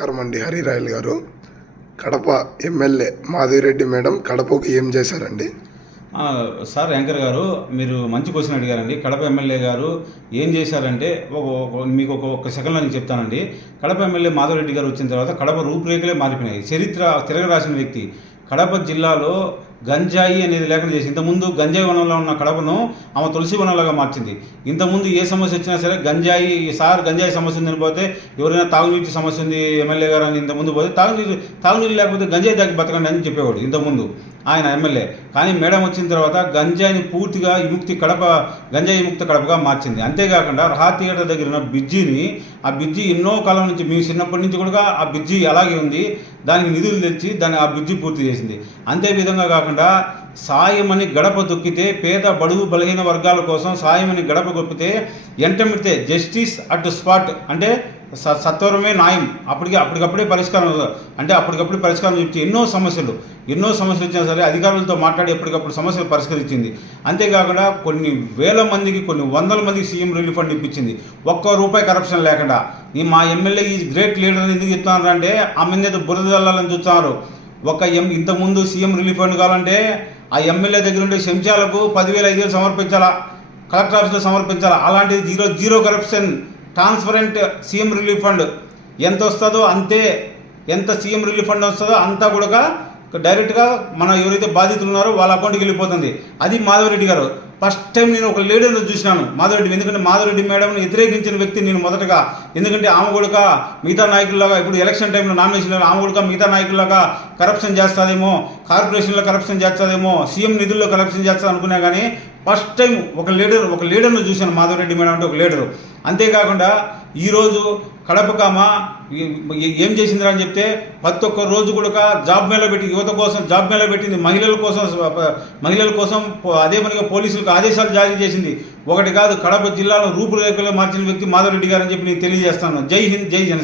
నమస్కారం హరిరాయల్ గారు. Kadapa MLA Madhavi Reddy madam కడపకు ఏం చేశారండి? సార్ యాంకర్ గారు, మీరు మంచి క్వశ్చన్ అడిగారండి. కడప ఎమ్మెల్యే గారు ఏం చేశారంటే మీకు ఒక సెకండ్లో నేను చెప్తానండి. కడప ఎమ్మెల్యే మాధవిరెడ్డి గారు వచ్చిన తర్వాత కడప రూపురేఖలే మారిపోయినాయి. చరిత్ర తిరగరాసిన వ్యక్తి. కడప జిల్లాలో గంజాయి అనేది లేకుండా చేసి ఇంతకుముందు గంజాయి వనంలో ఉన్న కడపను ఆమె తులసి వనంలాగా మార్చింది. ఇంతకుముందు ఏ సమస్య వచ్చినా సరే గంజాయి సమస్య ఉందని పోతే ఎవరైనా తాగునీటి సమస్య ఉంది ఎమ్మెల్యే గారు అని ఇంతకుముందు పోతే తాగునీరు లేకపోతే గంజాయి తాగి బతకండి అని చెప్పేవాడు ఇంతకుముందు ఆయన ఎమ్మెల్యే. కానీ మేడం వచ్చిన తర్వాత గంజాయిని పూర్తిగా గంజాయి విముక్తి కడపగా మార్చింది. అంతేకాకుండా రహా థియేటర్ దగ్గర ఉన్న బ్రిడ్జిని, ఆ బ్రిడ్జి ఎన్నో కాలం నుంచి మీ చిన్నప్పటి నుంచి కూడా ఆ బ్రిడ్జి అలాగే ఉంది, దానికి నిధులు తెచ్చి ఆ బ్రిడ్జి పూర్తి చేసింది. అంతే విధంగా కాకుండా సాయమని గడప దొక్కితే పేద బడుగు బలహీన వర్గాల కోసం సాయమని గడప గొప్పితే ఎంటమిడితే జస్టిస్ అట్ స్పాట్ అంటే సత్వరమే న్యాయం అప్పటికప్పుడే పరిష్కారం అంటే అప్పటికప్పుడు పరిష్కారం ఇచ్చి ఎన్నో సమస్యలు వచ్చినా సరే అధికారులతో మాట్లాడి ఎప్పటికప్పుడు సమస్యలు పరిష్కరించింది. అంతేకాకుండా కొన్ని వేల మందికి కొన్ని వందల మందికి సీఎం రిలీఫ్ ఫండ్ ఇప్పించింది ఒక్క రూపాయి కరప్షన్ లేకుండా. మా ఎమ్మెల్యే ఈ గ్రేట్ లీడర్ ఎందుకు చెప్తున్నారు అంటే ఆమె మీద బురద జల్లాలని చూస్తున్నారు. ఇంతకుముందు సీఎం రిలీఫ్ ఫండ్ కావాలంటే ఆ ఎమ్మెల్యే దగ్గర ఉండే చెంచాలకు 10,000 5,000 సమర్పించాలా, కలెక్టర్ ఆఫీస్లో సమర్పించాలా. అలాంటిది zero corruption transparent CM relief fund ఎంత వస్తుందో అంతే, ఎంత సీఎం రిలీఫ్ ఫండ్ వస్తుందో అంతా కూడా డైరెక్ట్గా మన ఎవరైతే బాధితులు ఉన్నారో వాళ్ళ అకౌంట్కి వెళ్ళిపోతుంది. అది మాధవిరెడ్డి గారు. ఫస్ట్ టైం నేను ఒక లీడర్ని చూసినాను మాధవిరెడ్డి. ఎందుకంటే మాధవిరెడ్డి మేడంని వ్యతిరేకించిన వ్యక్తి నేను మొదటగా. ఎందుకంటే ఆమె కూడా మిగతా నాయకుల్లాగా ఇప్పుడు ఎలక్షన్ టైంలో నామినేషన్లో ఆమె కూడా మిగతా నాయకుల్లాగా కరప్షన్ చేస్తుందేమో, కార్పొరేషన్లో కరప్షన్ చేస్తుందేమో, సీఎం నిధుల్లో కరప్షన్ చేస్తా అనుకున్నా. కానీ ఫస్ట్ టైం ఒక లీడర్ను చూశాను మాధవిరెడ్డి మేడం అంటే ఒక లీడరు. అంతేకాకుండా ఈరోజు కడపకామ ఏం చేసిందిరా అని చెప్తే ప్రతి ఒక్క రోజు కూడా జాబ్ మేళ పెట్టి యువత కోసం జాబ్ మేళ పెట్టింది, మహిళల కోసం అదే పనిగా పోలీసులకు ఆదేశాలు జారీ చేసింది. ఒకటి కాదు, కడప జిల్లాలో రూపురేఖలు మార్చిన వ్యక్తి మాధవిరెడ్డి గారు అని చెప్పి నేను తెలియజేస్తాను. జై హింద్, జై జనసేన.